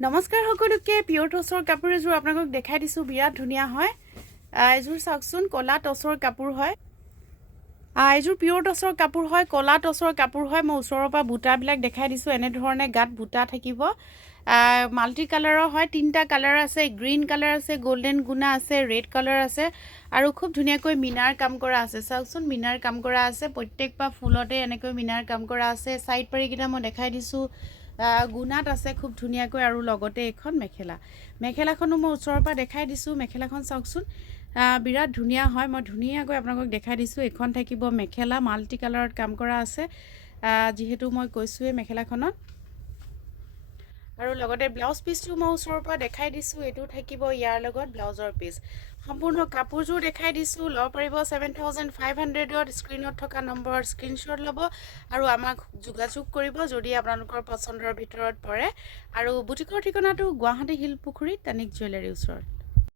নমস্কাৰ সকলোকে পিয়ৰ টছৰ কাপোৰ এযোৰ আপোনালোকক দেখাই দিছোঁ বিৰাট ধুনীয়া হয় এযোৰ চাওকচোন কলা টছৰ কাপোৰ হয় এযোৰ পিয়ৰ টছৰ কাপোৰ হয় কলা টছৰ কাপোৰ হয় মই ওচৰৰ পৰা বুটাবিলাক দেখাই দিছোঁ এনেধৰণে গাত বুটা থাকিব মাল্টি কালাৰৰ হয় তিনিটা কালাৰ আছে গ্ৰীণ কালাৰ আছে গোল্ডেন গুণা আছে ৰেড কালাৰ আছে আৰু খুব ধুনীয়াকৈ মিনাৰ কাম কৰা আছে চাওকচোন মিনাৰ কাম কৰা আছে প্ৰত্যেকটা ফুলতে এনেকৈ মিনাৰ কাম কৰা আছে সাইড পাৰিকেইটা মই দেখাই দিছোঁ গুণাত আছে খুব ধুনীয়াকৈ আৰু লগতে এখন মেখেলাখনো মই ওচৰৰ পৰা দেখাই দিছোঁ মেখেলাখন চাওকচোন বিৰাট ধুনীয়া হয় মই ধুনীয়াকৈ আপোনালোকক দেখাই দিছোঁ এখন থাকিব মেখেলা মাল্টি কালাৰত কাম কৰা আছে যিহেতু মই কৈছোঁৱে মেখেলাখনত আৰু লগতে ব্লাউজ পিচটো মই ওচৰৰ পৰা দেখাই দিছোঁ এইটো থাকিব ইয়াৰ লগত ব্লাউজৰ পিচ সম্পূৰ্ণ কাপোৰযোৰ দেখাই দিছোঁ ল'ব পাৰিব 7500ত স্ক্ৰীনত থকা নম্বৰত স্ক্ৰীনশ্বট ল'ব আৰু আমাক যোগাযোগ কৰিব যদি আপোনালোকৰ পচন্দৰ ভিতৰত পৰে আৰু বুটিকৰ ঠিকনাটো গুৱাহাটী শিলপুখুৰী তানিক জুৱেলাৰী ওচৰত